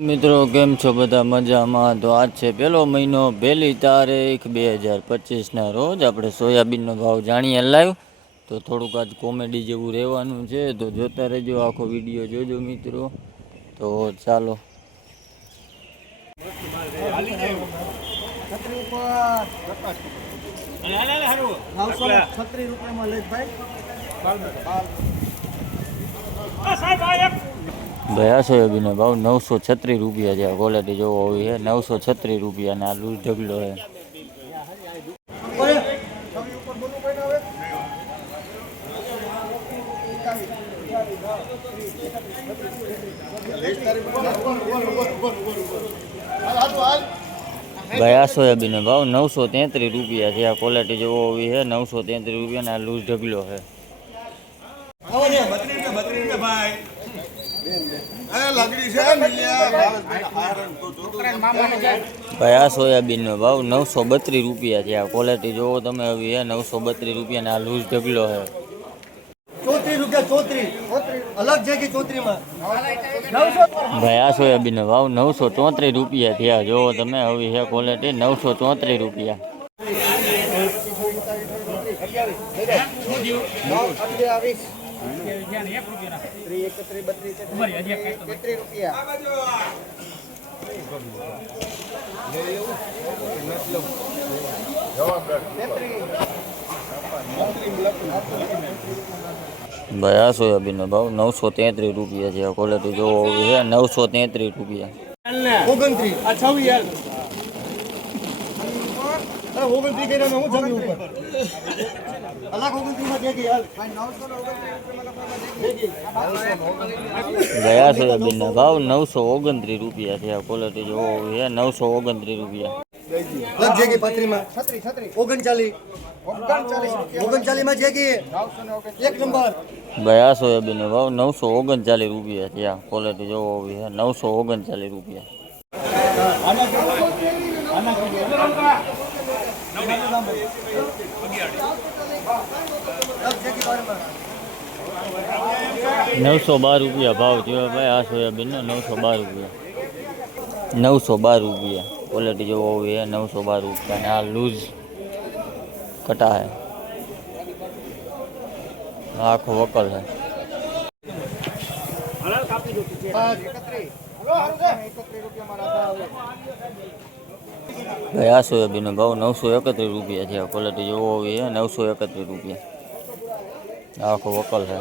મિત્રો કેમ છો બધા મજામાં? તો આજ છે પહેલો મહિનો, 1 તારીખ 2025ના રોજ આપણે સોયાબીનનો ભાવ જાણીએ લાઈવ. તો થોડુંક આજ કોમેડી જેવું રહેવાનું છે, તો જોતા રહેજો, આખો વિડીયો જોજો મિત્રો. તો ચાલો. ભાઈ આ સોયાબીનનો ભાવ 936 રૂપિયા છે. ક્વોલિટી જોવો હોવી છે 936 રૂપિયા ને આ લૂઝ ઢગલો છે. ભાઈ આ સોયાબીનનો ભાવ 933 રૂપિયા છે. આ ક્વોલિટી જોવો હોવી છે 933 રૂપિયા ને આ લૂઝ ઢગલો છે. ભાઈ આ સોયાબીનનો ભાવ 932 રૂપિયા છે. આ ક્વોલિટી જોવો તમે હવે 932 રૂપિયા ને આ લૂઝ ઢગલો છે. 34 ભાઈ આ સોયાબીનનો ભાવ 934 રૂપિયા થયા. જોવો તમે હવે છે ક્વોલિટી 934 રૂપિયા. ભાઈ આ સોયાબીનનો ભાવ 933 રૂપિયા છે. આ ક્વોલિટી જોવો હોવી છે 933 રૂપિયા. 29 સોયાબીનના ભાવ 929 રૂપિયા છે. આ ક્વોલિટી જોવો હોવી છે 929 રૂપિયા. ભાઈ આ સોયાબીનનો ભાવ 939 રૂપિયા છે. આ ક્વોલિટી જોવો હોવી છે 939 રૂપિયા. ₹912 ભાવ થયો ભાઈ આ સોયાબીનનો. 912 રૂપિયા ક્વોલિટી જોવો હોવી છે 912 રૂપિયા અને આ લૂઝ કટા છે. આખો વકલ છે. ભાઈ આ સોયાબીનનો ભાવ 931 રૂપિયા છે. ક્વોલિટી જોવો હોવી છે 931 રૂપિયા. આખો વકલ છે.